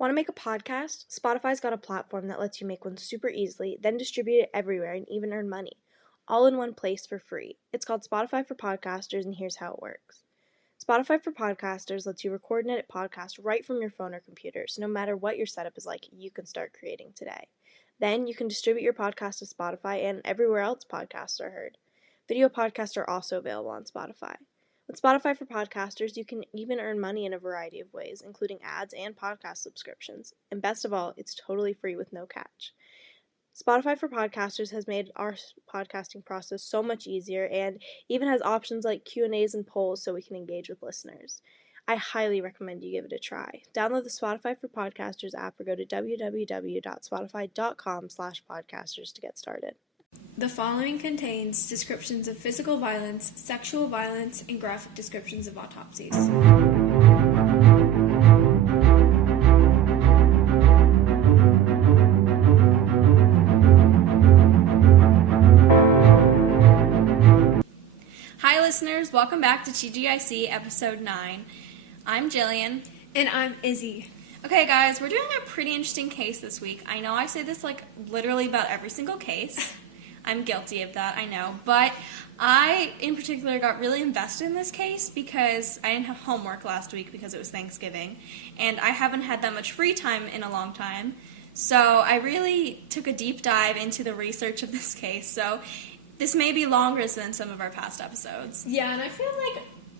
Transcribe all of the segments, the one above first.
Want to make a podcast? Spotify's got a platform that lets you make one super easily, then distribute it everywhere and even earn money, all in one place for free. It's called Spotify for Podcasters, and here's how it works. Spotify for Podcasters lets you record and edit podcasts right from your phone or computer, so no matter what your setup is like, you can start creating today. Then you can distribute your podcast to Spotify and everywhere else podcasts are heard. Video podcasts are also available on Spotify. With Spotify for Podcasters, you can even earn money in a variety of ways, including ads and podcast subscriptions. And best of all, it's totally free with no catch. Spotify for Podcasters has made our podcasting process so much easier and even has options like Q&As and polls so we can engage with listeners. I highly recommend you give it a try. Download the Spotify for Podcasters app or go to www.spotify.com/podcasters to get started. The following contains descriptions of physical violence, sexual violence, and graphic descriptions of autopsies. Hi listeners, welcome back to TGIC episode 9. I'm Jillian. And I'm Izzy. Okay guys, we're doing a pretty interesting case this week. I know I say this literally about every single case. I'm guilty of that, I know. But I, in particular, got really invested in this case because I didn't have homework last week because it was Thanksgiving. And I haven't had that much free time in a long time. So I really took a deep dive into the research of this case. So this may be longer than some of our past episodes. Yeah, and I feel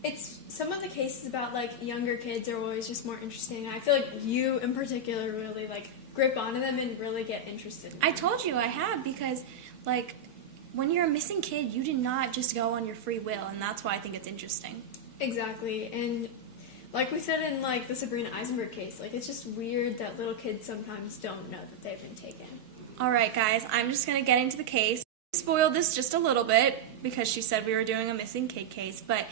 like some of the cases about younger kids are always just more interesting. I feel like you in particular really grip onto them and really get interested in them. I told you I have because when you're a missing kid, you did not just go on your free will, and that's why I think it's interesting. Exactly, and like we said in the Sabrina Eisenberg case, it's just weird that little kids sometimes don't know that they've been taken. Alright guys, I'm just going to get into the case. I spoiled this just a little bit because she said we were doing a missing kid case, but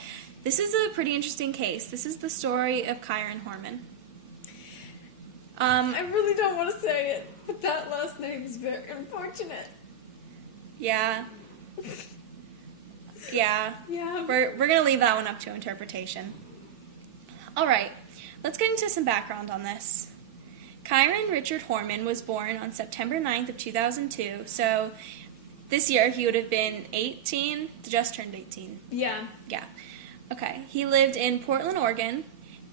this is a pretty interesting case. This is the story of Kyron Horman. I really don't want to say it, but that last name is very unfortunate. Yeah. Yeah. We're going to leave that one up to interpretation. Alright, let's get into some background on this. Kyron Richard Horman was born on September 9th of 2002, so this year he would have been 18, just turned 18. Yeah. Yeah. Okay, he lived in Portland, Oregon,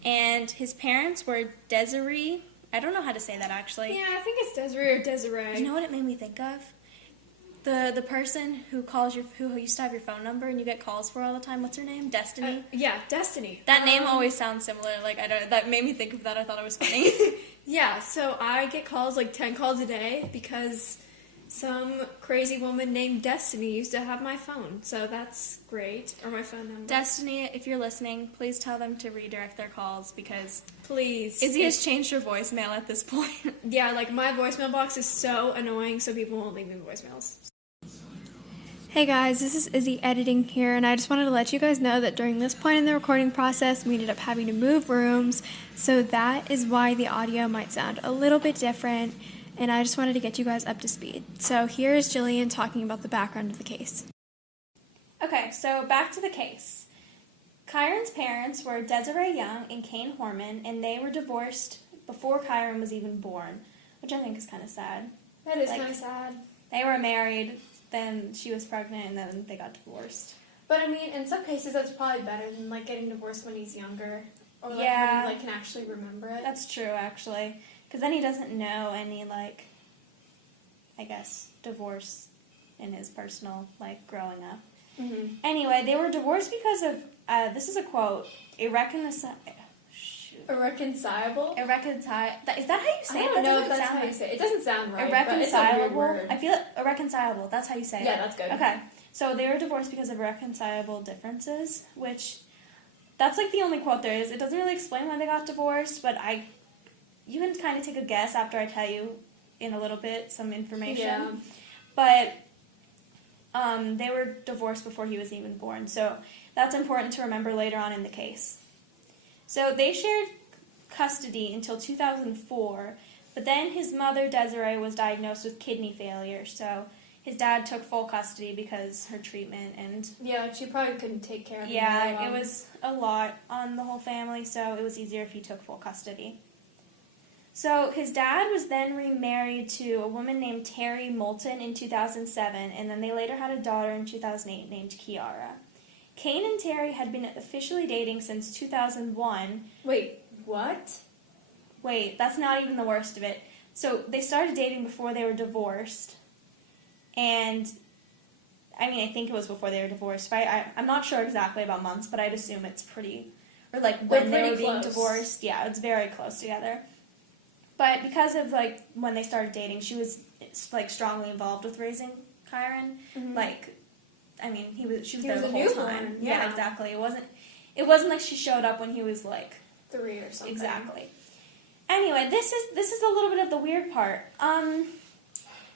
and his parents were Desiree. I don't know how to say that actually. Yeah, I think it's Desiree or Desiree. You know what it made me think of? The person who calls who used to have your phone number and you get calls for all the time. What's her name? Destiny? Yeah, Destiny. That name always sounds similar. That made me think of that. I thought it was funny. Yeah, so I get calls 10 calls a day because some crazy woman named Destiny used to have my phone. So that's great. Or my phone number. Destiny, if you're listening, please tell them to redirect their calls because please. Izzy has changed her voicemail at this point. Yeah, my voicemail box is so annoying so people won't leave me voicemails. Hey guys, this is Izzy editing here, and I just wanted to let you guys know that during this point in the recording process, we ended up having to move rooms, so that is why the audio might sound a little bit different, and I just wanted to get you guys up to speed. So here is Jillian talking about the background of the case. Okay, so back to the case. Kyron's parents were Desiree Young and Kane Horman, and they were divorced before Kyron was even born, which I think is kind of sad. That is kind of sad. They were married, then she was pregnant, and then they got divorced. But I mean, in some cases, that's probably better than getting divorced when he's younger, or when he can actually remember it. That's true, actually, because then he doesn't know any I guess divorce in his personal growing up. Mm-hmm. Anyway, they were divorced because of this is a quote, irreconcilable. Is that how you say it? I don't know if that's how you say it. It doesn't sound right. Irreconcilable. I feel irreconcilable. That's how you say it. Yeah, that's good. Okay, so they were divorced because of irreconcilable differences, which that's the only quote there is. It doesn't really explain why they got divorced, but you can kind of take a guess after I tell you in a little bit some information. Yeah. But they were divorced before he was even born, so that's important to remember later on in the case. So they shared custody until 2004, but then his mother, Desiree, was diagnosed with kidney failure, so his dad took full custody because her treatment and... Yeah, she probably couldn't take care of him. Yeah, it was a lot on the whole family, so it was easier if he took full custody. So his dad was then remarried to a woman named Terri Moulton in 2007, and then they later had a daughter in 2008 named Kiara. Kane and Terri had been officially dating since 2001. Wait, what? Wait, that's not even the worst of it. So they started dating before they were divorced, and I mean, I think it was before they were divorced. I'm not sure exactly about months, but I'd assume it's pretty, or like when they were being divorced. Yeah, it's very close together. But because of like when they started dating, she was like strongly involved with raising Kyron. Mm-hmm. Like, I mean, she was there the whole newborn. time. Yeah, exactly. It wasn't like she showed up when he was like 3 or something. Exactly. Anyway, this is a little bit of the weird part. Terri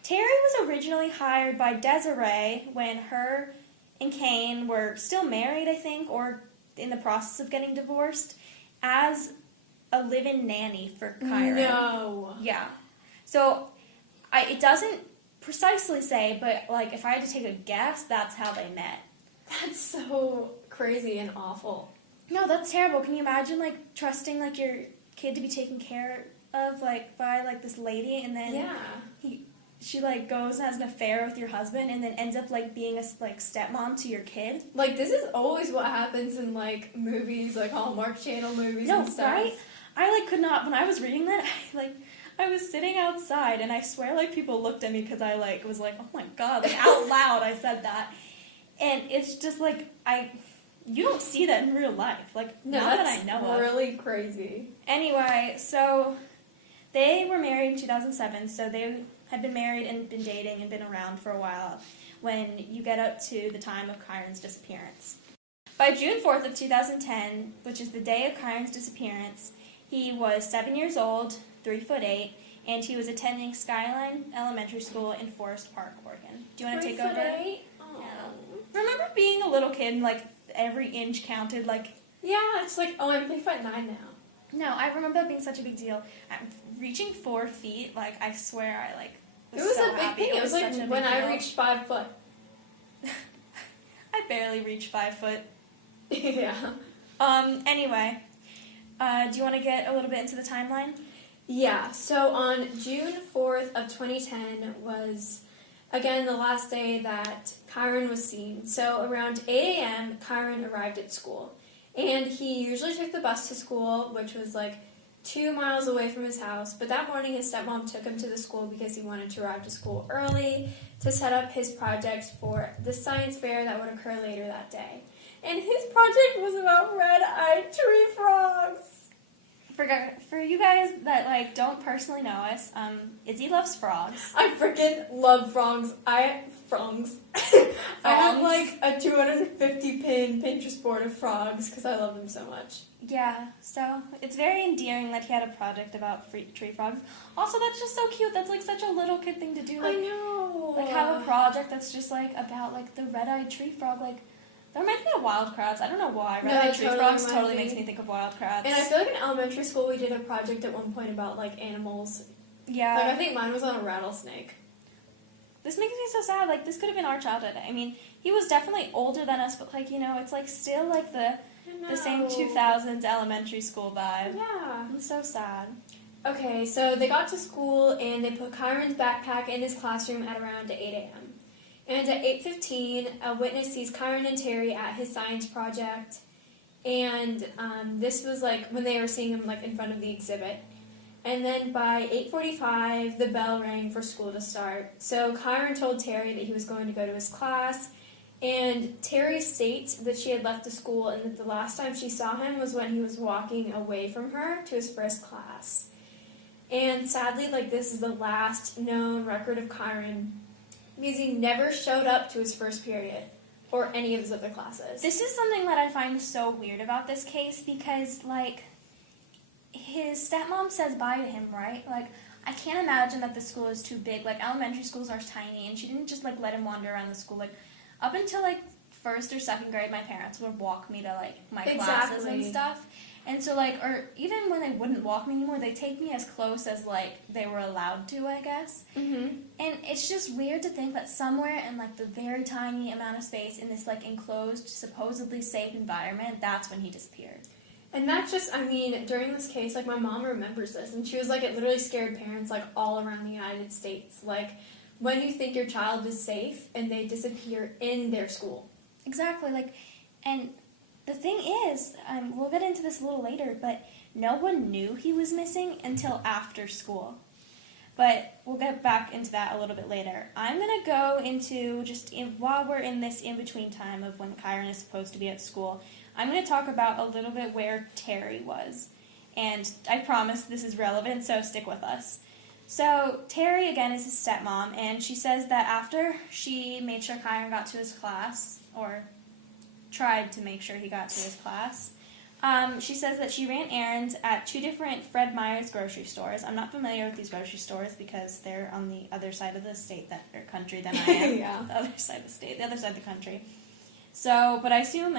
was originally hired by Desiree when her and Kane were still married, I think, or in the process of getting divorced, as a live-in nanny for Kyron. No. Yeah. So, it doesn't precisely say, but, like, if I had to take a guess, that's how they met. That's so crazy and awful. No, that's terrible. Can you imagine, like, trusting, like, your kid to be taken care of, like, by, like, this lady, and then she, like, goes and has an affair with your husband, and then ends up, like, being a, like, stepmom to your kid? Like, this is always what happens in, like, movies, like, Hallmark Channel movies and stuff. Right? I, like, could not, when I was reading that, I was sitting outside, and I swear, like, people looked at me because I, like, was like, oh my god, like, out loud I said that. And it's just, like, you don't see that in real life. Like, no, not that I know of. That's really crazy. Anyway, so they were married in 2007, so they had been married and been dating and been around for a while when you get up to the time of Kyron's disappearance. By June 4th of 2010, which is the day of Kyron's disappearance, he was 7 years old, 3'8", and he was attending Skyline Elementary School in Forest Park, Oregon. Do you want to take over? 3'8"? Yeah. Remember being a little kid and, like, every inch counted, like... Yeah, it's like, oh, I'm 3'9" now. No, I remember that being such a big deal. Reaching 4 feet, like, I swear I, like, was It was so a big happy. thing. It was like when I reached 5 foot. I barely reached 5 foot. Yeah. Anyway, do you want to get a little bit into the timeline? Yeah, so on June 4th of 2010 was, again, the last day that Kyron was seen. So around 8 a.m., Kyron arrived at school. And he usually took the bus to school, which was like 2 miles away from his house. But that morning, his stepmom took him to the school because he wanted to arrive to school early to set up his project for the science fair that would occur later that day. And his project was about red-eyed tree frogs. For you guys that, like, don't personally know us, Izzy loves frogs. I freaking love frogs. I have, like, a 250-pin Pinterest board of frogs because I love them so much. Yeah, so it's very endearing that he had a project about tree frogs. Also, that's just so cute. That's, like, such a little kid thing to do. Like, I know. Like, have a project that's just, like, about, like, the red-eyed tree frog, like... That reminds me of wild crabs. I don't know why. Red-eyed tree frogs totally makes me think of wild crabs. And I feel like in elementary school we did a project at one point about, like, animals. Yeah. Like, I think mine was on a rattlesnake. This makes me so sad. Like, this could have been our childhood. I mean, he was definitely older than us, but, like, you know, it's, like, still, like, the same 2000s elementary school vibe. Yeah. It's so sad. Okay, so they got to school and they put Kyron's backpack in his classroom at around 8 a.m. And at 8:15, a witness sees Kyron and Terri at his science project. And this was, like, when they were seeing him, like, in front of the exhibit. And then by 8:45, the bell rang for school to start. So Kyron told Terri that he was going to go to his class. And Terri states that she had left the school and that the last time she saw him was when he was walking away from her to his first class. And sadly, like, this is the last known record of Kyron, because he never showed up to his first period or any of his other classes. This is something that I find so weird about this case because, like, his stepmom says bye to him, right? Like, I can't imagine that the school is too big. Like, elementary schools are tiny, and she didn't just, like, let him wander around the school. Like, up until, like, 1st or 2nd grade, my parents would walk me to, like, my classes and stuff. And so, like, or even when they wouldn't walk me anymore, they take me as close as, like, they were allowed to, I guess. Mm-hmm. And it's just weird to think that somewhere in, like, the very tiny amount of space in this, like, enclosed, supposedly safe environment, that's when he disappeared. And that's just, I mean, during this case, like, my mom remembers this, and she was like, it literally scared parents, like, all around the United States. Like, when you think your child is safe, and they disappear in their school. Exactly, like, and the thing is, we'll get into this a little later, but no one knew he was missing until after school. But we'll get back into that a little bit later. I'm going to go into, while we're in this in-between time of when Kyron is supposed to be at school, I'm going to talk about a little bit where Terri was. And I promise this is relevant, so stick with us. So Terri, again, is his stepmom, and she says that after she made sure Kyron got to his class, or tried to make sure he got to his class, she says that she ran errands at 2 different Fred Meyer's grocery stores. I'm not familiar with these grocery stores because they're on the other side of the state or country than I am. Yeah. The other side of the state, the other side of the country. So, but I assume,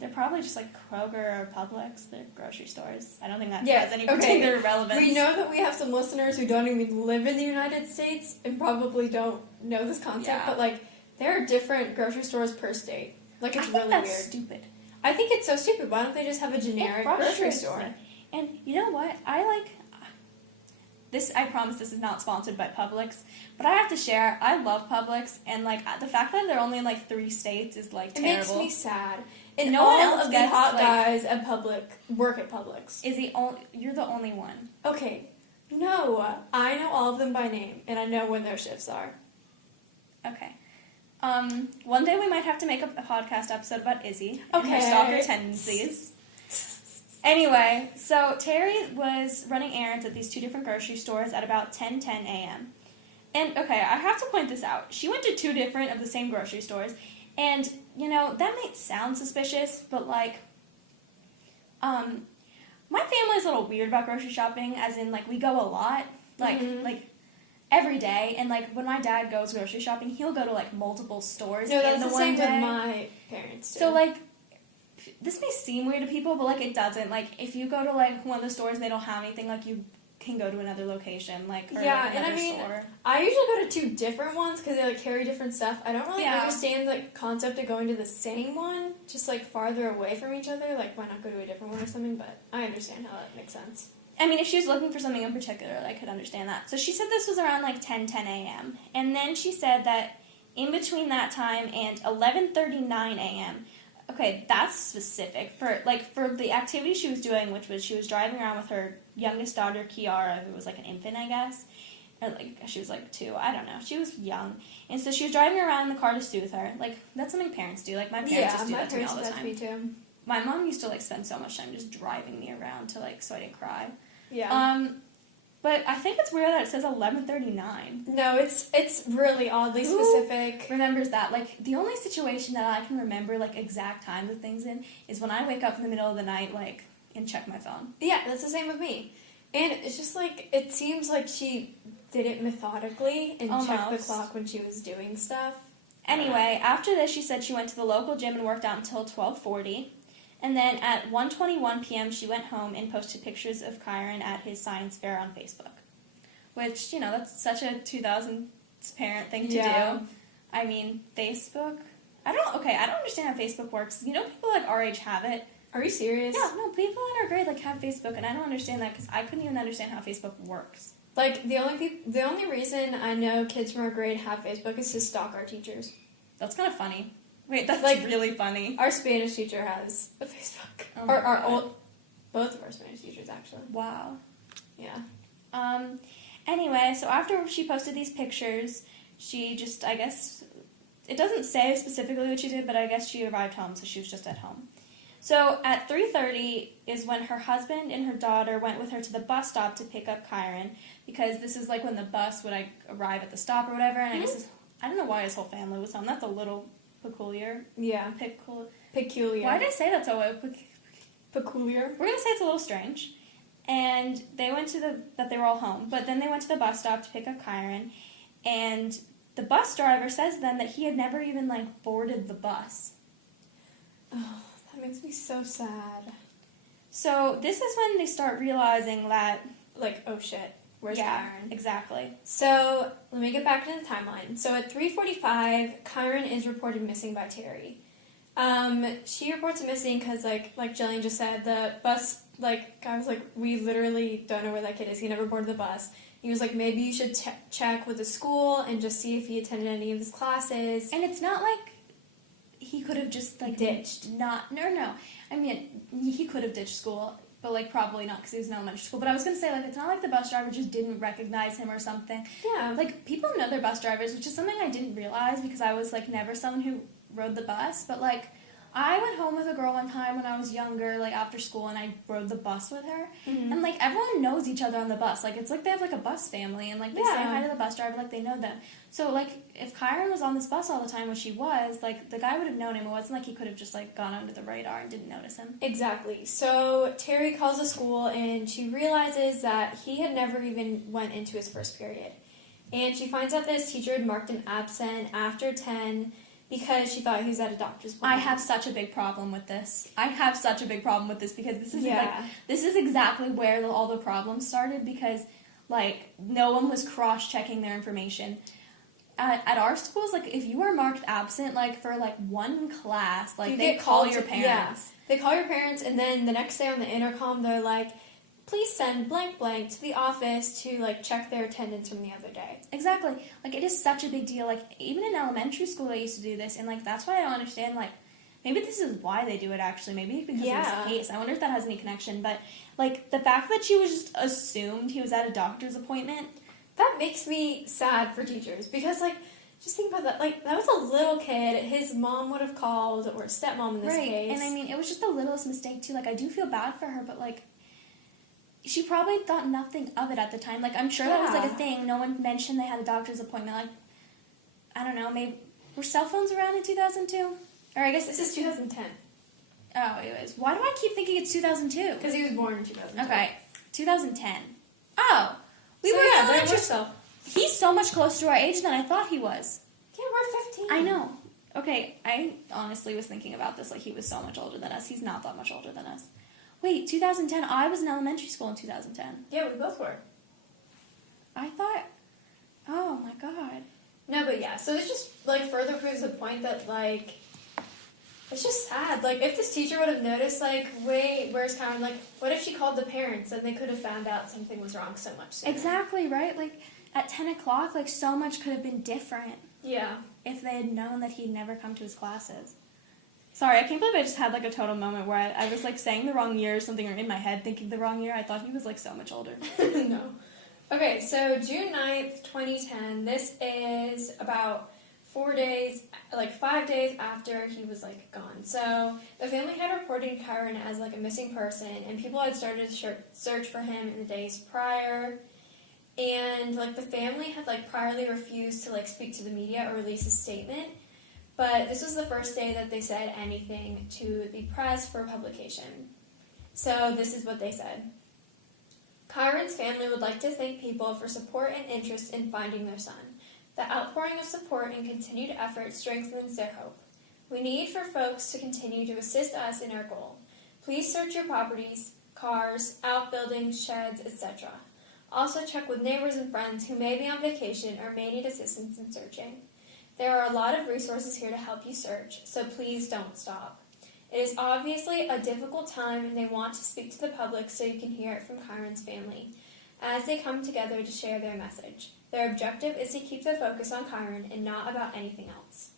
they're probably just like Kroger or Publix. They're grocery stores. I don't think that has any particular relevance. We know that we have some listeners who don't even live in the United States and probably don't know this concept, but, like, there are different grocery stores per state. Like, it's really weird. Stupid. I think it's so stupid. Why don't they just have a generic grocery store? And you know what? This, I promise this is not sponsored by Publix, but I have to share, I love Publix, and, like, the fact that they're only in, like, 3 states is, like, terrible. It makes me sad. And no one all else of gets, the hot like, guys at work at Publix. You're the only one. Okay. No, I know all of them by name, and I know when their shifts are. Okay. One day we might have to make a podcast episode about Izzy and her Okay. stalker tendencies. Anyway, so Terri was running errands at these 2 different grocery stores at about 10:10 a.m. And, okay, I have to point this out. She went to 2 different of the same grocery stores, and, that might sound suspicious, but, like, my family's a little weird about grocery shopping, as in, like, we go a lot, like, every day, and, like, when my dad goes grocery shopping, he'll go to, like, multiple stores No, that's in the the one same day. with my parents, too. So, like, this may seem weird to people, but, like, it doesn't. Like, if you go to, like, one of the stores and they don't have anything, like, you can go to another location, like, or yeah, like, another and I mean, store. I usually go to 2 different ones because they, like, carry different stuff. I don't really Yeah. understand the concept of going to the same one, just, like, farther away from each other. Like, why not go to a different one or something? But I understand how that makes sense. I mean, if she was looking for something in particular, I could understand that. So she said this was around, like, 10:10 a.m. And then she said that in between that time and 11:39 a.m., okay, that's specific. For the activity she was doing, which was she was driving around with her youngest daughter, Kiara, who was, like, an infant, I guess. Or, like, she was, like, 2. I don't know. She was young. And so she was driving around in the car to soothe her. Like, that's something parents do. Like, my parents just do that to me all the time. Me too. My mom used to, like, spend so much time just driving me around to, like, so I didn't cry. Yeah. But I think it's weird that it says 11:39. No, it's really oddly specific. Who remembers that? Like, the only situation that I can remember, like, exact times of things in is when I wake up in the middle of the night, like, and check my phone. Yeah, that's the same with me. And it's just, like, it seems like she did it methodically and checked the clock when she was doing stuff. Anyway, after this, she said she went to the local gym and worked out until 12:40. And then at 1:21 p.m., she went home and posted pictures of Kyron at his science fair on Facebook. Which, that's such a 2000s parent thing to do. I mean, Facebook... I don't understand how Facebook works. People like our age have it. Are you serious? Yeah, no, people in our grade, like, have Facebook, and I don't understand that because I couldn't even understand how Facebook works. Like, the only reason I know kids from our grade have Facebook is to stalk our teachers. That's kind of funny. Wait, that's, like, really funny. Our Spanish teacher has a Facebook. Oh both of our Spanish teachers, actually. Wow. Yeah. Anyway, so after she posted these pictures, she just, I guess, it doesn't say specifically what she did, but I guess she arrived home, so she was just at home. So at 3:30 is when her husband and her daughter went with her to the bus stop to pick up Kyron, because this is, like, when the bus would, like, arrive at the stop or whatever, and I guess, I don't know why his whole family was home. That's a little peculiar. Yeah. Peculiar. Why did I say that so well? Peculiar. We're going to say it's a little strange. And they went that they were all home. But then they went to the bus stop to pick up Kyron. And the bus driver says then that he had never even, like, boarded the bus. Oh, that makes me so sad. So this is when they start realizing that... Like, oh shit, where's Kyron? Exactly. So, let me get back to the timeline. So at 3:45, Kyron is reported missing by Terri. She reports it missing because, like Jillian just said, the bus, guy was like, we literally don't know where that kid is. He never boarded the bus. He was like, maybe you should check with the school and just see if he attended any of his classes. And it's not like he could have just, ditched. No. I mean, he could have ditched school, but, probably not because he was in elementary school. But I was going to say, it's not like the bus driver just didn't recognize him or something. Yeah. People know their bus drivers, which is something I didn't realize because I was, never someone who rode the bus. But, I went home with a girl one time when I was younger, after school, and I rode the bus with her. Mm-hmm. And, everyone knows each other on the bus. It's like they have, a bus family, and, they say hi to the bus driver, they know them. So, if Kyron was on this bus all the time, which he was, the guy would have known him. It wasn't like he could have just, gone under the radar and didn't notice him. Exactly. So, Terri calls the school, and she realizes that he had never even went into his first period. And she finds out that his teacher had marked him absent after 10 because she thought he was at a doctor's appointment. I have such a big problem with this. because this is this is exactly where all the problems started because no one was cross-checking their information. At our schools, if you are marked absent for one class, they call your parents. Yeah, they call your parents, and then the next day on the intercom, they're like, please send blank blank to the office to check their attendance from the other day. Exactly. It is such a big deal. Even in elementary school, they used to do this, and that's why I don't understand. Maybe this is why they do it. Actually, maybe because of this case. I wonder if that has any connection. But the fact that she was just assumed he was at a doctor's appointment. That makes me sad for teachers because just think about that. That was a little kid. His mom would have called, or stepmom in this case. And I mean, it was just the littlest mistake too. I do feel bad for her, but she probably thought nothing of it at the time. I'm sure that was a thing. No one mentioned they had a doctor's appointment. I don't know, maybe were cell phones around in 2002? Or I guess this is 2010. Oh, it was. Why do I keep thinking it's 2002? Because he was born in 2002. Okay, 2010. Oh, we were there yourself. He's so much closer to our age than I thought he was. Yeah, we're 15. I know. Okay, I honestly was thinking about this he was so much older than us. He's not that much older than us. Wait, 2010. I was in elementary school in 2010. Yeah, we both were. I thought. Oh my god. No, but yeah. So this just further proves the point that it's just sad. If this teacher would have noticed, wait, where's Kyron? What if she called the parents and they could have found out something was wrong so much sooner? Exactly right. At 10 o'clock, so much could have been different. Yeah. If they had known that he'd never come to his classes. Sorry, I can't believe I just had a total moment where I was saying the wrong year or something, or in my head thinking the wrong year. I thought he was so much older. No. Okay, so June 9th, 2010, this is about 4 days, 5 days after he was gone. So the family had reported Kyron as a missing person, and people had started to search for him in the days prior. And the family had priorly refused to speak to the media or release a statement. But this was the first day that they said anything to the press for publication. So this is what they said. Kyron's family would like to thank people for support and interest in finding their son. The outpouring of support and continued effort strengthens their hope. We need for folks to continue to assist us in our goal. Please search your properties, cars, outbuildings, sheds, etc. Also check with neighbors and friends who may be on vacation or may need assistance in searching. There are a lot of resources here to help you search, so please don't stop. It is obviously a difficult time, and they want to speak to the public so you can hear it from Kyron's family as they come together to share their message. Their objective is to keep the focus on Kyron and not about anything else.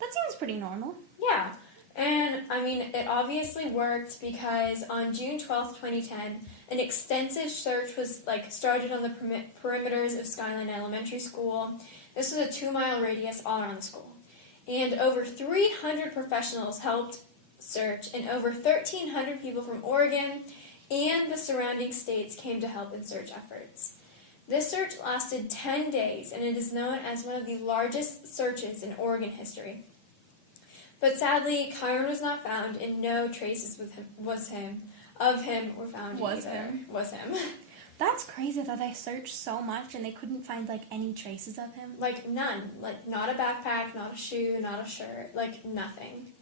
That seems pretty normal. Yeah, and I mean, it obviously worked because on June 12th, 2010, an extensive search was started on the perimeters of Skyline Elementary School. This was a 2-mile radius all around the school. And over 300 professionals helped search, and over 1,300 people from Oregon and the surrounding states came to help in search efforts. This search lasted 10 days, and it is known as one of the largest searches in Oregon history. But sadly, Kyron was not found, and no traces of him were found either. Was him. That's crazy that they searched so much and they couldn't find any traces of him. None. Not a backpack, not a shoe, not a shirt, nothing.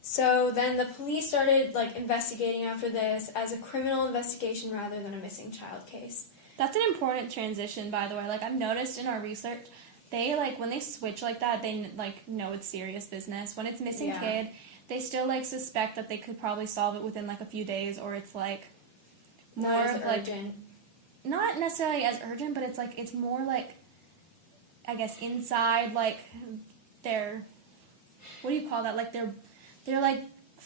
So then the police started investigating after this as a criminal investigation rather than a missing child case. That's an important transition, by the way. I've noticed in our research they, like, when they switch like that, they, like, know it's serious business. When it's missing kid, they still, like, suspect that they could probably solve it within, like, a few days, or it's, like, more of, like, urgent. Not necessarily as urgent, but it's, like, it's more, like, I guess, inside, like, their, what do you call that? Like, they're like,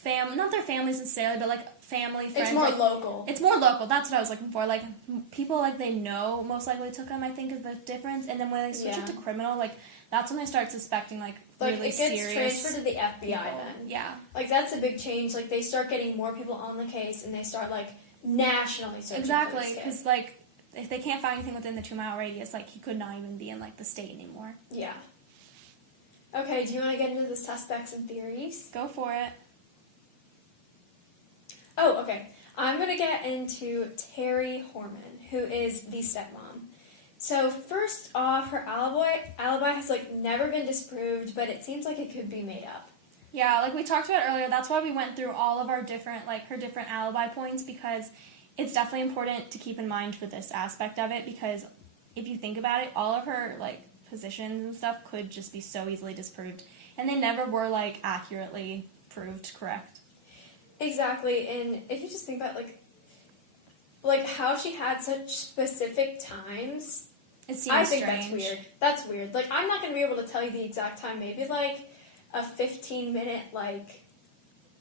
not their families necessarily, but, like, family, friends. It's more like, local. It's more local. That's what I was looking for. Like, people, like, they know most likely took them, I think, is the difference. And then when they switch it to criminal, like, that's when I start suspecting, like really serious. It gets transferred to the FBI people. then. Yeah. Like, that's a big change. Like, they start getting more people on the case, and they start, like, nationally searching Exactly. for this kid. Because, like, if they can't find anything within the 2-mile radius, like, he could not even be in, like, the state anymore. Yeah. Okay, do you want to get into the suspects and theories? Go for it. Oh, okay. I'm going to get into Terri Horman, who is the stepmom. So, first off, her alibi has, like, never been disproved, but it seems like it could be made up. Yeah, like we talked about earlier, that's why we went through all of our different, like, her different alibi points, because it's definitely important to keep in mind for this aspect of it, because if you think about it, all of her, like, positions and stuff could just be so easily disproved, and they never were, like, accurately proved correct. Exactly, and if you just think about, like how she had such specific times, it seems I think strange. that's weird. That's weird. Like, I'm not going to be able to tell you the exact time. Maybe, like, a 15-minute, like,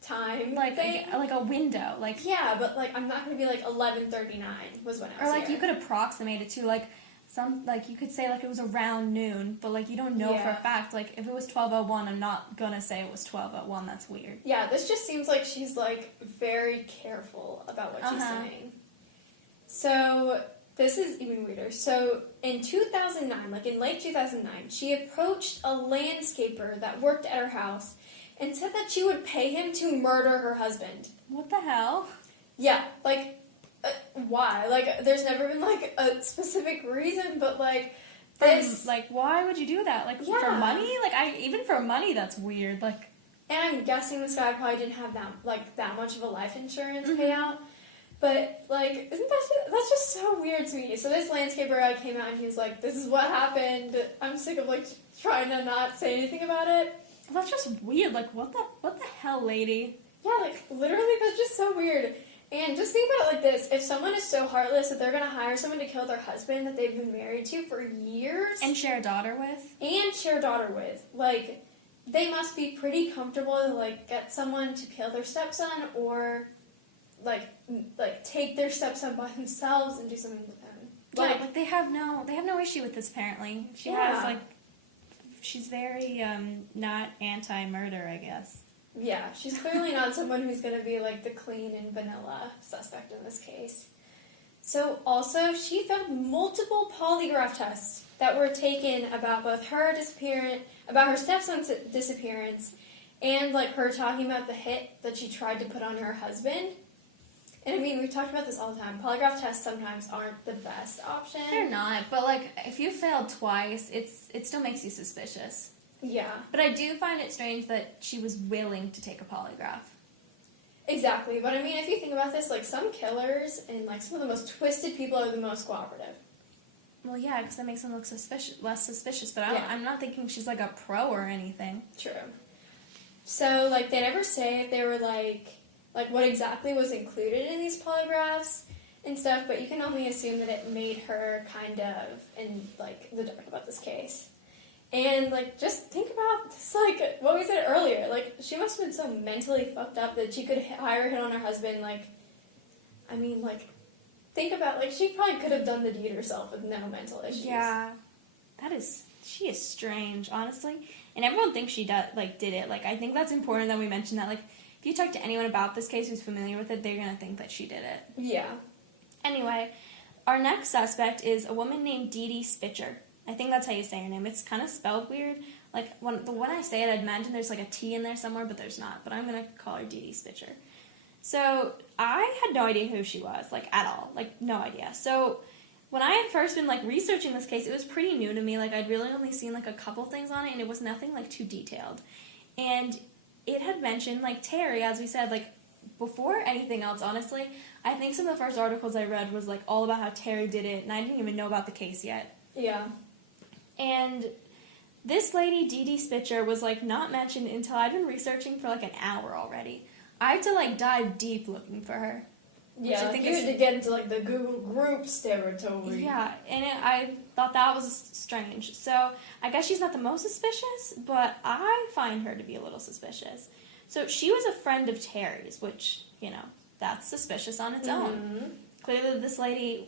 time like thing. like a window, like, yeah, but, like, I'm not going to be like 11:39 was when I was or like here. you could approximate it to, like, some, like, you could say, like, it was around noon, but, like, you don't know for a fact. Like, if it was 12:01, I'm not gonna say it was 12:01. That's weird. Yeah, this just seems like she's, like, very careful about what she's saying. So, this is even weirder. So, in 2009, like, in late 2009, she approached a landscaper that worked at her house and said that she would pay him to murder her husband. What the hell? Yeah, like, why? Like, there's never been, like, a specific reason, but, like, this... like, why would you do that? Like, for money? Like, even for money, that's weird. Like... And I'm guessing this guy probably didn't have that much of a life insurance payout. But, like, that's just so weird to me. So this landscaper guy came out and he was like, this is what happened. I'm sick of, like, trying to not say anything about it. Well, that's just weird. Like, what the hell, lady? Yeah, like, literally, that's just so weird. And just think about it like this. If someone is so heartless that they're going to hire someone to kill their husband that they've been married to for years. And share a daughter with. Like, they must be pretty comfortable to, like, get someone to kill their stepson or, like take their stepson by themselves and do something with him. Like, yeah, like, they have no issue with this, apparently. She has, like, she's very, not anti-murder, I guess. Yeah, she's clearly not someone who's going to be, like, the clean and vanilla suspect in this case. So, also, she found multiple polygraph tests that were taken about both her about her stepson's disappearance, and, like, her talking about the hit that she tried to put on her husband. And, I mean, we've talked about this all the time. Polygraph tests sometimes aren't the best option. They're not, but, like, if you failed twice, it still makes you suspicious. Yeah. But I do find it strange that she was willing to take a polygraph. Exactly. But, I mean, if you think about this, like, some killers and, like, some of the most twisted people are the most cooperative. Well, yeah, because that makes them look less suspicious. But I'm not thinking she's, like, a pro or anything. True. So, like, they never say if they were, like, what exactly was included in these polygraphs and stuff, but you can only assume that it made her kind of in, like, the dark about this case. And, like, just think about this, like, what we said earlier. Like, she must have been so mentally fucked up that she could hire a hit on her husband. Like, I mean, like, think about, like, she probably could have done the deed herself with no mental issues. Yeah. She is strange, honestly. And everyone thinks she did it. Like, I think that's important that we mention that. Like, if you talk to anyone about this case who's familiar with it, they're going to think that she did it. Yeah. Anyway, our next suspect is a woman named Dee Dee Spitzer. I think that's how you say her name. It's kind of spelled weird. Like, when I say it, I'd imagine there's, like, a T in there somewhere, but there's not. But I'm going to call her Dee Dee Spitzer. So, I had no idea who she was, like, at all. Like, no idea. So, when I had first been, like, researching this case, it was pretty new to me. Like, I'd really only seen, like, a couple things on it, and it was nothing, like, too detailed. And it had mentioned, like, Terri, as we said, like, before anything else, honestly, I think some of the first articles I read was, like, all about how Terri did it, and I didn't even know about the case yet. Yeah. And This lady, Dee Dee Spitzer, was, like, not mentioned until I'd been researching for, like, an hour already. I had to, like, dive deep looking for her. Yeah, I think you had to get into, like, the Google Groups territory. Yeah, and I thought that was strange. So, I guess she's not the most suspicious, but I find her to be a little suspicious. So, she was a friend of Terry's, which, you know, that's suspicious on its own. Clearly, this lady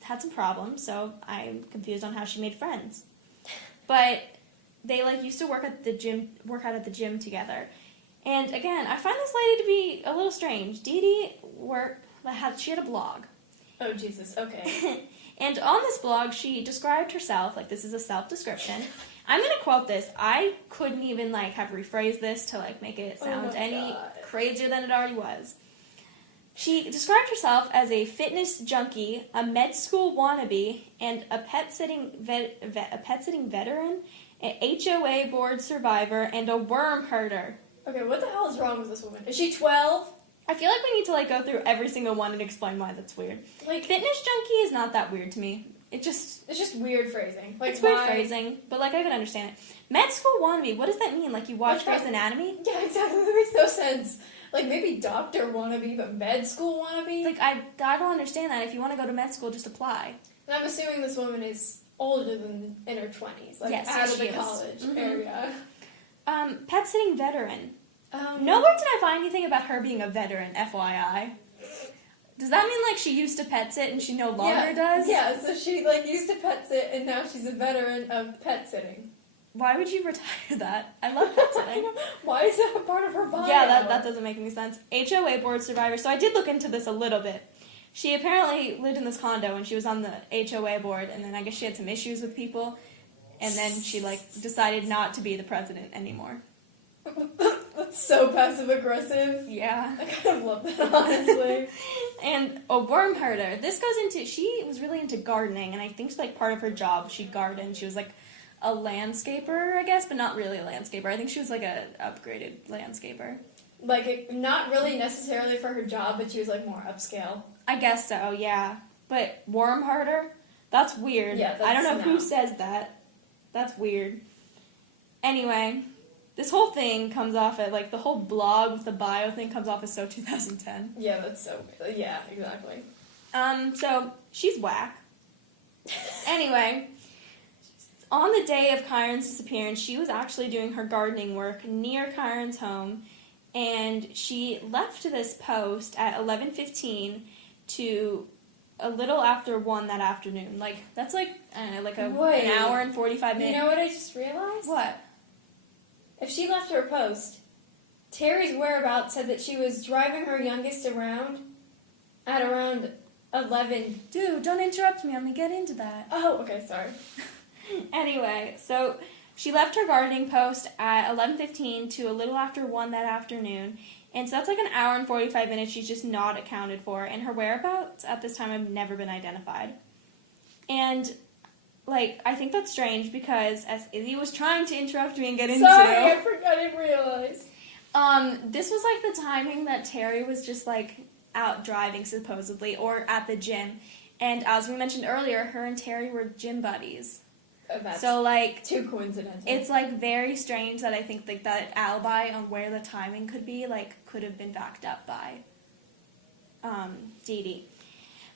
had some problems, so I'm confused on how she made friends. But they, like, used to work out at the gym together. And again, I find this lady to be a little strange. Dee Dee she had a blog. Oh, Jesus, okay. And on this blog, she described herself, like, this is a self-description. I'm going to quote this. I couldn't even, like, have rephrased this to, like, make it sound any crazier than it already was. She described herself as a fitness junkie, a med school wannabe, and a pet-sitting veteran, an HOA board survivor, and a worm herder. Okay, what the hell is wrong with this woman? Is she 12? I feel like we need to, like, go through every single one and explain why that's weird. Like, fitness junkie is not that weird to me. It's just weird phrasing. Like, it's weird phrasing, but, like, I can understand it. Med school wannabe, what does that mean? Like, you watch Grey's Anatomy? Yeah, exactly. That makes no sense. Like, maybe doctor wannabe, but med school wannabe? Like, I don't understand that. If you want to go to med school, just apply. And I'm assuming this woman is older than in her 20s. Like, yes, out of the is. college area. Pet sitting veteran. Nowhere did I find anything about her being a veteran, FYI. Does that mean, like, she used to pet sit and she no longer does? Yeah, so she, like, used to pet sit and now she's a veteran of pet sitting. Why would you retire that? I love pet sitting. Why is that a part of her bio? Yeah, that doesn't make any sense. HOA board survivor. So I did look into this a little bit. She apparently lived in this condo and she was on the HOA board, and then I guess she had some issues with people, and then she, like, decided not to be the president anymore. That's so passive-aggressive. Yeah. I kind of love that, honestly. And a worm herder. This goes into, she was really into gardening, and I think, like, part of her job, she gardened. She was, like, a landscaper, I guess, but not really a landscaper. I think she was, like, a upgraded landscaper. Like, not really necessarily for her job, but she was, like, more upscale. I guess so, yeah. But worm herder? That's weird. Yeah, I don't know who says that. That's weird. Anyway, this whole thing comes off at, like, the whole blog with the bio thing comes off as so 2010. Yeah, that's so, yeah, exactly. So, she's whack. Anyway, on the day of Kyron's disappearance, she was actually doing her gardening work near Kyron's home, and she left this post at 11:15 to a little after 1 that afternoon. Like, that's like, I don't know, like an hour and 45 minutes. You know what I just realized? What? If she left her post, Terry's whereabouts said that she was driving her youngest around at around 11. Dude, don't interrupt me. I'm going to get into that. Oh, okay, sorry. Anyway, so she left her gardening post at 11:15 to a little after 1 that afternoon. And so that's like an hour and 45 minutes she's just not accounted for. And her whereabouts at this time have never been identified. And, like, I think that's strange because as Izzy was trying to interrupt me and get into... Sorry, I didn't realize. This was, like, the timing that Terry was just, like, out driving, supposedly, or at the gym. And as we mentioned earlier, her and Terry were gym buddies. That's so, like, too coincidental. It's, like, very strange that I think, like, that alibi on where the timing could be, like, could have been backed up by Dee Dee.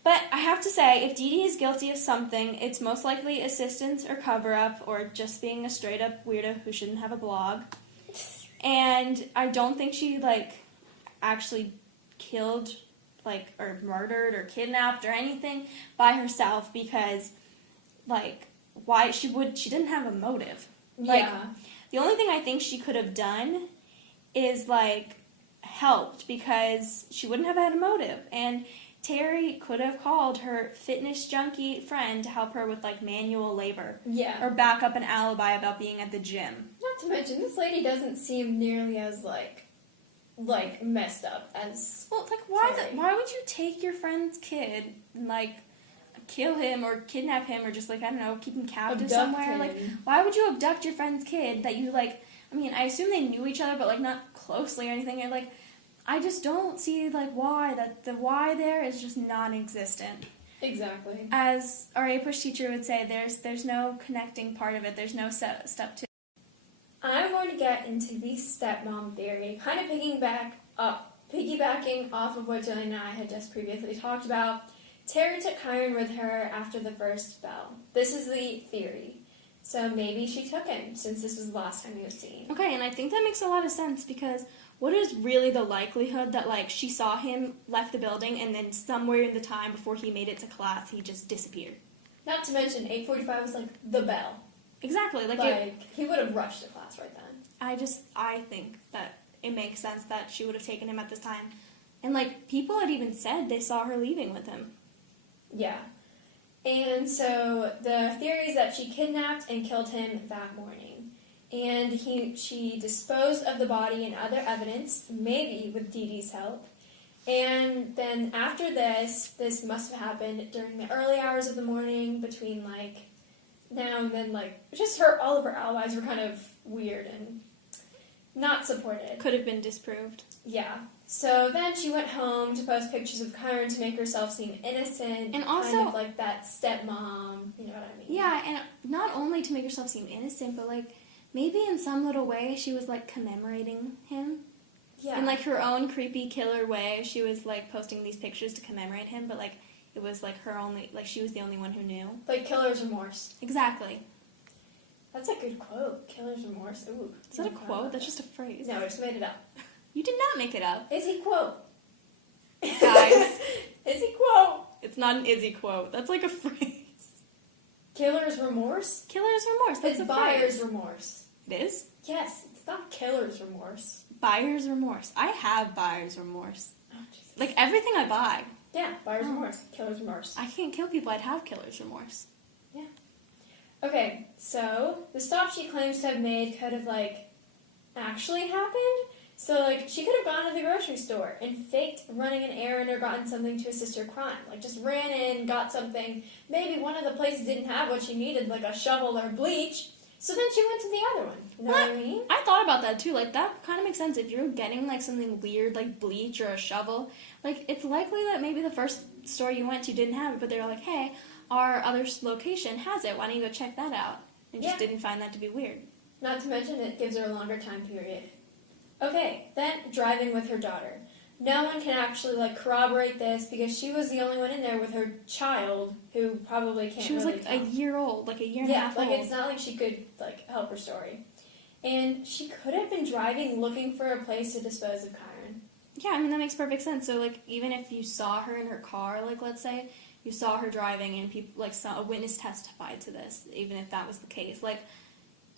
But I have to say, if Dee Dee is guilty of something, it's most likely assistance or cover-up or just being a straight-up weirdo who shouldn't have a blog. And I don't think she, like, actually killed, like, or murdered or kidnapped or anything by herself because, like, why she didn't have a motive. Like, yeah. The only thing I think she could have done is, like, helped because she wouldn't have had a motive. And Terry could have called her fitness junkie friend to help her with, like, manual labor. Yeah. Or back up an alibi about being at the gym. Not to mention, this lady doesn't seem nearly as, like messed up as... Well, like, Terry. why would you take your friend's kid and, like, kill him or kidnap him or just, like, I don't know, keep him captive somewhere? Him. Like, why would you abduct your friend's kid that you, like, I mean, I assume they knew each other, but, like, not closely or anything. And, like, I just don't see, like, why. The why there is just non-existent. Exactly. As our A-push teacher would say, there's no connecting part of it. There's no step two. I'm going to get into the stepmom theory, kind of piggybacking off of what Jillian and I had just previously talked about. Terri took Kyron with her after the first bell. This is the theory. So maybe she took him, since this was the last time he was seen. Okay, and I think that makes a lot of sense, because what is really the likelihood that, like, she saw him, left the building, and then somewhere in the time before he made it to class, he just disappeared? Not to mention, 8:45 was like the bell. Exactly. He would have rushed to class right then. I think that it makes sense that she would have taken him at this time. And, like, people had even said they saw her leaving with him. Yeah. And so the theory is that she kidnapped and killed him that morning. And she disposed of the body and other evidence, maybe with Dee Dee's help. And then after this must have happened during the early hours of the morning, between, like, now and then, like, just all of her alibis were kind of weird and not supported. Could have been disproved. Yeah. So then she went home to post pictures of Kyron to make herself seem innocent. And also, kind of like that stepmom, you know what I mean? Yeah, and not only to make herself seem innocent, but, like, maybe in some little way she was, like, commemorating him. Yeah. In, like, her own creepy killer way, she was, like, posting these pictures to commemorate him, but, like, it was, like, her only, like, she was the only one who knew. Like killer's remorse. Exactly. That's a good quote. Killer's remorse. Ooh. Is that a quote? That's just a phrase. No, I just made it up. You did not make it up. Izzy quote. Guys. Izzy quote. It's not an Izzy quote. That's like a phrase. Killer's remorse? Killer's remorse. That's It's a buyer's phrase. remorse. It is? Yes, it's not killer's remorse. Buyer's remorse. I have buyer's remorse. Oh, Jesus. Like, everything I buy. Yeah, buyer's remorse. Killer's remorse. I can't kill people. I'd have killer's remorse. Yeah. Okay, so the stop she claims to have made could have, like, actually happened. So, like, she could have gone to the grocery store and faked running an errand or gotten something to assist her crime. Like, just ran in, got something. Maybe one of the places didn't have what she needed, like a shovel or bleach. So then she went to the other one. You know what I mean? I thought about that too. Like, that kind of makes sense. If you're getting, like, something weird, like bleach or a shovel, like, it's likely that maybe the first store you went to didn't have it, but they're like, hey, our other location has it. Why don't you go check that out? And just didn't find that to be weird. Not to mention it gives her a longer time period. Okay, then driving with her daughter. No one can actually, like, corroborate this because she was the only one in there with her child who probably can't. She was really like tell. a year old, like a year and a half like old. it's not like she could, like, help her story. And she could have been driving looking for a place to dispose of Kyron. Yeah, I mean, that makes perfect sense. So, like, even if you saw her in her car, like, let's say, you saw her driving and people, like, saw a witness testified to this, even if that was the case, like,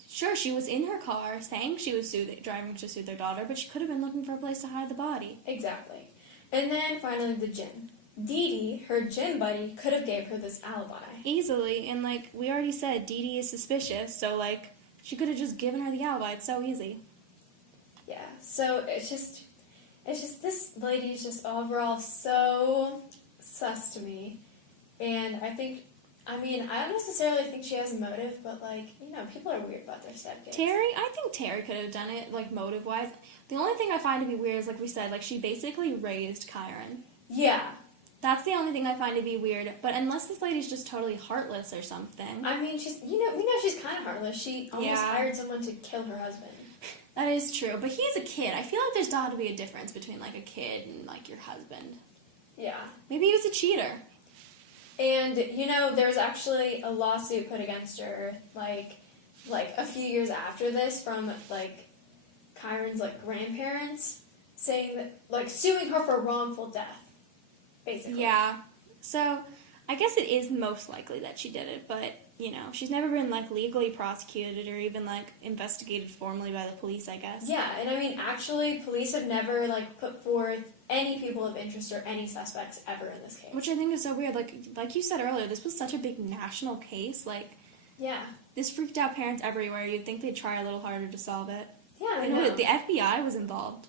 sure, she was in her car saying she was driving to soothe their daughter, but she could have been looking for a place to hide the body. Exactly. And then, finally, the gym. Dee Dee, her gym buddy, could have gave her this alibi. Easily, and, like, we already said, Dee Dee is suspicious, so, like, she could have just given her the alibi. It's so easy. Yeah, so it's just this lady is just overall so sus to me. And I don't necessarily think she has a motive, but, like, you know, people are weird about their stepkids. I think Terri could have done it, like, motive-wise. The only thing I find to be weird is, like we said, like, she basically raised Kyron. Yeah. That's the only thing I find to be weird. But unless this lady's just totally heartless or something. I mean, we know she's kind of heartless. She almost hired someone to kill her husband. That is true. But he's a kid. I feel like there's got to be a difference between, like, a kid and, like, your husband. Yeah. Maybe he was a cheater. And, you know, there's actually a lawsuit put against her, like a few years after this from, like, Kyron's, like, grandparents saying that, like, suing her for wrongful death, basically. Yeah. So, I guess it is most likely that she did it, but, you know, she's never been, like, legally prosecuted or even, like, investigated formally by the police, I guess. Yeah, and I mean, actually, police have never, like, put forth any people of interest or any suspects ever in this case. Which I think is so weird. Like you said earlier, this was such a big national case. Like, yeah. This freaked out parents everywhere. You'd think they'd try a little harder to solve it. Yeah, I know. The FBI was involved.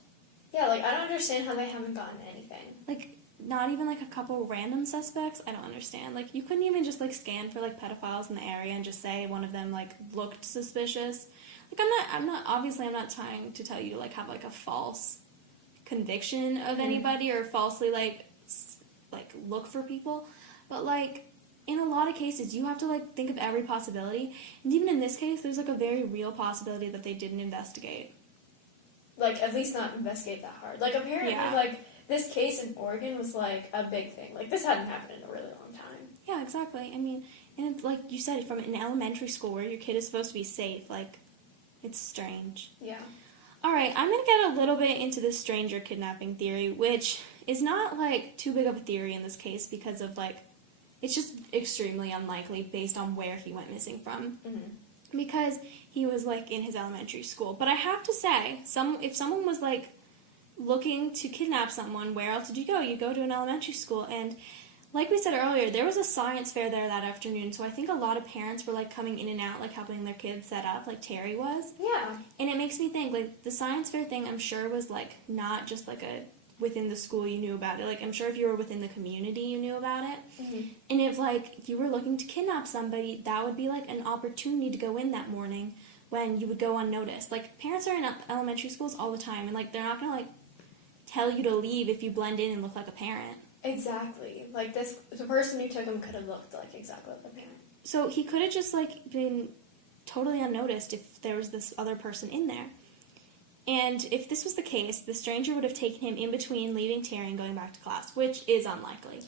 Yeah, like, I don't understand how they haven't gotten anything. Like, not even, like, a couple random suspects? I don't understand. Like, you couldn't even just, like, scan for, like, pedophiles in the area and just say one of them, like, looked suspicious. Like, I'm not trying to tell you to, like, have, like, a false conviction of anybody or falsely, like, look for people. But, like, in a lot of cases, you have to, like, think of every possibility. And even in this case, there's, like, a very real possibility that they didn't investigate. Like, at least not investigate that hard. Like, apparently, Yeah. like, this case in Oregon was, like, a big thing. Like, this hadn't happened in a really long time. Yeah, exactly. I mean, and it's, like you said, from an elementary school where your kid is supposed to be safe, like, it's strange. Yeah. All right, I'm going to get a little bit into this stranger kidnapping theory, which is not, like, too big of a theory in this case because of, like, it's just extremely unlikely based on where he went missing from. Mm-hmm. Because he was, like, in his elementary school. But I have to say, if someone was, like, looking to kidnap someone, where else did you go? You go to an elementary school. And like we said earlier, there was a science fair there that afternoon, so I think a lot of parents were, like, coming in and out, like, helping their kids set up, like Terri was. Yeah. And it makes me think, like, the science fair thing, I'm sure, was, like, not just, like, within the school you knew about it. Like, I'm sure if you were within the community, you knew about it. Mm-hmm. And if, like, you were looking to kidnap somebody, that would be, like, an opportunity to go in that morning when you would go unnoticed. Like, parents are in elementary schools all the time, and, like, they're not going to, like, tell you to leave if you blend in and look like a parent. Exactly. Like, the person who took him could have looked, like, exactly like a parent. So he could have just, like, been totally unnoticed if there was this other person in there. And if this was the case, the stranger would have taken him in between leaving Terri and going back to class, which is unlikely.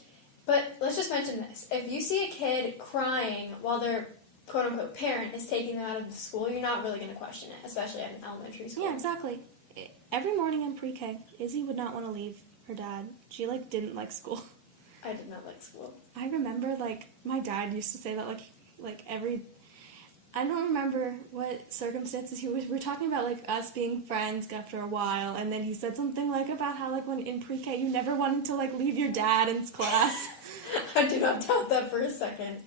But let's just mention this. If you see a kid crying while their quote-unquote parent is taking them out of the school, you're not really going to question it, especially at an elementary school. Yeah, exactly. Every morning in pre-K, Izzy would not want to leave her dad. She, like, didn't like school. I did not like school. I remember, like, my dad used to say that, like every... I don't remember what circumstances he was... We were talking about, like, us being friends after a while, and then he said something, like, about how, like, when in pre-K, you never wanted to, like, leave your dad in class. I do not doubt that for a second.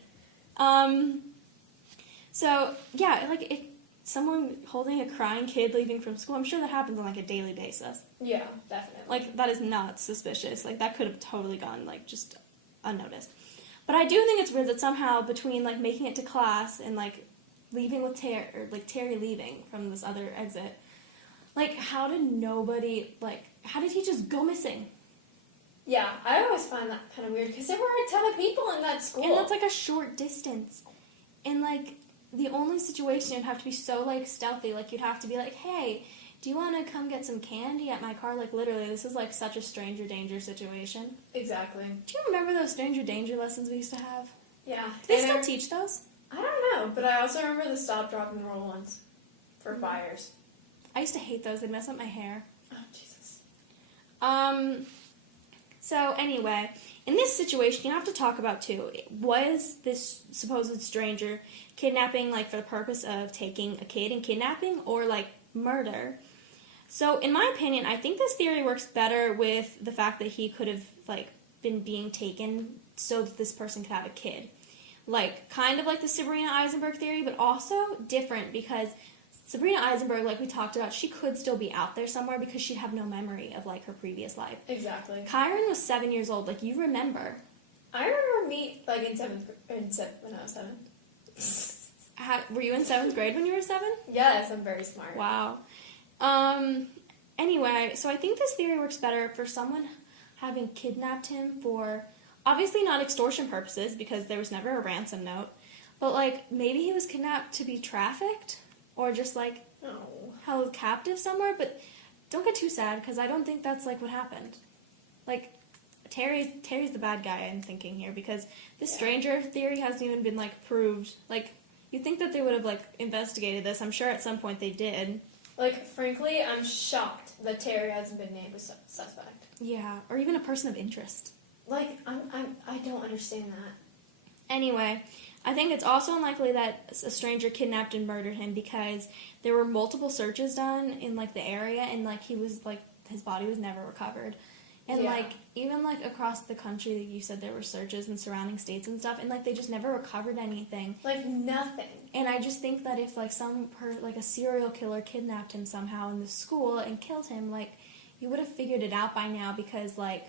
So, yeah, like, if someone holding a crying kid leaving from school, I'm sure that happens on, like, a daily basis. Yeah, definitely. Like, that is not suspicious. Like, that could have totally gone, like, just unnoticed. But I do think it's weird that somehow between, like, making it to class and, like, leaving with Terri, or, like, Terri leaving from this other exit, like, how did he just go missing? Yeah, I always find that kind of weird, because there were a ton of people in that school. And that's, like, a short distance. And, like, the only situation you'd have to be so, like, stealthy, like, you'd have to be like, hey, do you want to come get some candy at my car? Like, literally, this is, like, such a stranger danger situation. Exactly. Do you remember those stranger danger lessons we used to have? Yeah. Do they still teach those? I don't know, but I also remember the stop, drop, and roll ones for fires. I used to hate those. They'd mess up my hair. Oh, Jesus. So, anyway, in this situation, you have to talk about, too, was this supposed stranger kidnapping, like, for the purpose of taking a kid and kidnapping, or, like, murder? So, in my opinion, I think this theory works better with the fact that he could have, like, been being taken so that this person could have a kid. Like, kind of like the Sabrina Eisenberg theory, but also different because Sabrina Eisenberg, like we talked about, she could still be out there somewhere because she'd have no memory of, like, her previous life. Exactly. Kyron was 7 years old. Like, you remember. I remember me, like, when I was 7. Were you in 7th grade when you were 7? Yes, I'm very smart. Wow. Anyway, so I think this theory works better for someone having kidnapped him for, obviously not extortion purposes, because there was never a ransom note, but, like, maybe he was kidnapped to be trafficked, or just, like, held captive somewhere, but don't get too sad, because I don't think that's, like, what happened. Like, Terry's the bad guy, I'm thinking here, because this stranger theory hasn't even been, like, proved. Like, you'd think that they would have, like, investigated this. I'm sure at some point they did. Like, frankly, I'm shocked that Terri hasn't been named a suspect. Yeah, or even a person of interest. Like, I don't understand that. Anyway, I think it's also unlikely that a stranger kidnapped and murdered him because there were multiple searches done in, like, the area, and, like, he was, like, his body was never recovered. And, like, even, like, across the country, like you said, there were searches in surrounding states and stuff, and, like, they just never recovered anything. Like, nothing. And I just think that if, like, a serial killer kidnapped him somehow in the school and killed him, like, you would have figured it out by now because, like,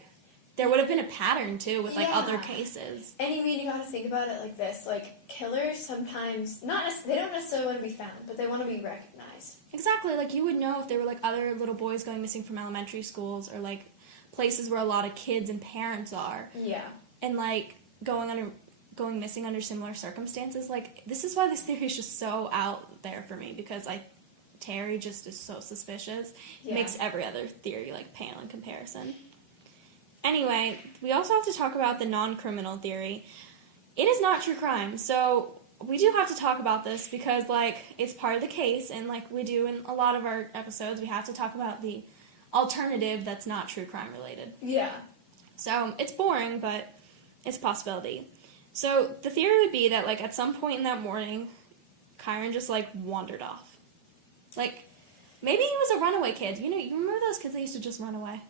there would have been a pattern, too, with, like, other cases. And, I mean, you gotta think about it like this. Like, killers sometimes, they don't necessarily want to be found, but they want to be recognized. Exactly. Like, you would know if there were, like, other little boys going missing from elementary schools or, like, places where a lot of kids and parents are. Yeah. And, like, going missing under similar circumstances. Like, this is why this theory is just so out there for me, because Terri just is so suspicious. It makes every other theory, like, pale in comparison. Anyway, we also have to talk about the non-criminal theory. It is not true crime, so we do have to talk about this because, like, it's part of the case, and like we do in a lot of our episodes, we have to talk about the alternative that's not true crime related. Yeah. So, it's boring, but it's a possibility. So, the theory would be that, like, at some point in that morning, Kyron just, like, wandered off. Like, maybe he was a runaway kid. You remember those kids that used to just run away?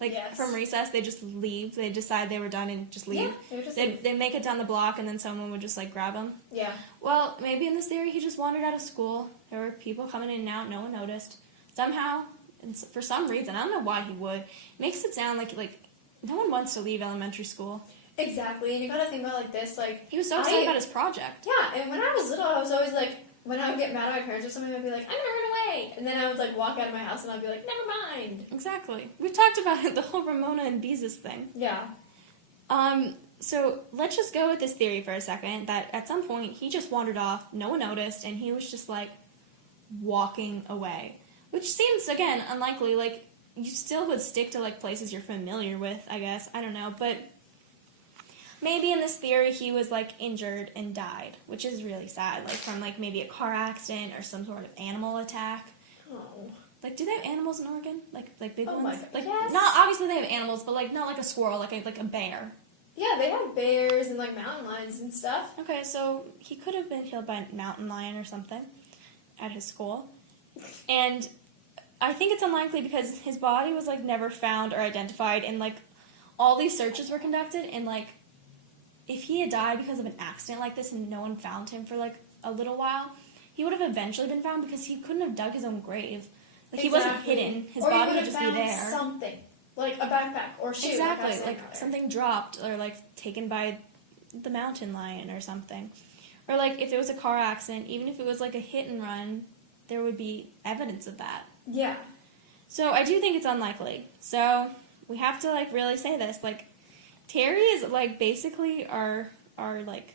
Like, from recess, they just leave. They decide they were done and just leave. Yeah, they make it down the block, and then someone would just, like, grab them. Yeah. Well, maybe in this theory, he just wandered out of school. There were people coming in and out. No one noticed. Somehow, and for some reason, I don't know why he would, it makes it sound like no one wants to leave elementary school. Exactly, and you gotta think about like this, like... He was so excited about his project. Yeah, and when I was little, I was always like, when I would get mad at my parents or something, I'd be like, I'm gonna run away! And then I would, like, walk out of my house and I'd be like, never mind! Exactly. We've talked about it, the whole Ramona and Beezus thing. Yeah. So let's just go with this theory for a second, that at some point, he just wandered off, no one noticed, and he was just, like, walking away. Which seems, again, unlikely. Like, you still would stick to, like, places you're familiar with, I guess. I don't know. But maybe in this theory he was, like, injured and died, which is really sad. Like, from, like, maybe a car accident or some sort of animal attack. Oh. Like, do they have animals in Oregon? Like big ones? My God. Like, yes. not, obviously they have animals, but, like, not like a squirrel, like a bear. Yeah, they have bears and, like, mountain lions and stuff. Okay, so he could have been killed by a mountain lion or something at his school. And I think it's unlikely because his body was, like, never found or identified, and, like, all these searches were conducted, and, like, if he had died because of an accident like this and no one found him for, like, a little while, he would have eventually been found because he couldn't have dug his own grave. Like, he wasn't hidden. His body would just be there. Something. Like a backpack or shoe. Exactly. Like something dropped or, like, taken by the mountain lion or something. Or, like, if it was a car accident, even if it was, like, a hit and run, there would be evidence of that. Yeah. So I do think it's unlikely. So we have to, like, really say this. Like, Terri is, like, basically our like,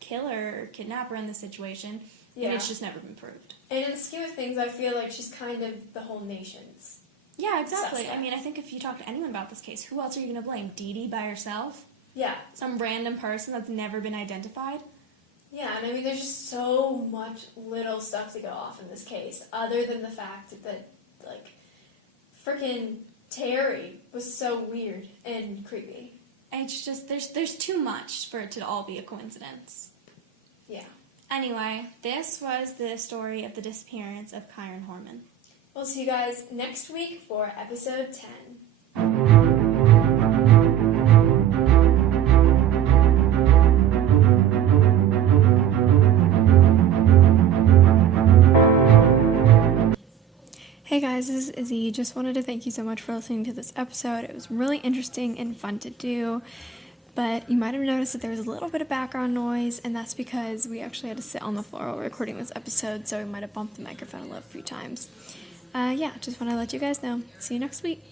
killer or kidnapper in this situation. Yeah. And it's just never been proved. And in the scheme of things, I feel like she's kind of the whole nation's. Yeah, exactly. Suspect. I mean, I think if you talk to anyone about this case, who else are you going to blame? Dee Dee by herself? Yeah. Some random person that's never been identified? Yeah, and I mean, there's just so much little stuff to go off in this case, other than the fact that, like, frickin' Terri was so weird and creepy. It's just, there's too much for it to all be a coincidence. Yeah. Anyway, this was the story of the disappearance of Kyron Horman. We'll see you guys next week for episode 10. Hey guys, this is Izzy. Just wanted to thank you so much for listening to this episode. It was really interesting and fun to do, but you might have noticed that there was a little bit of background noise, and that's because we actually had to sit on the floor while recording this episode, so we might have bumped the microphone a few times. Just want to let you guys know. See you next week.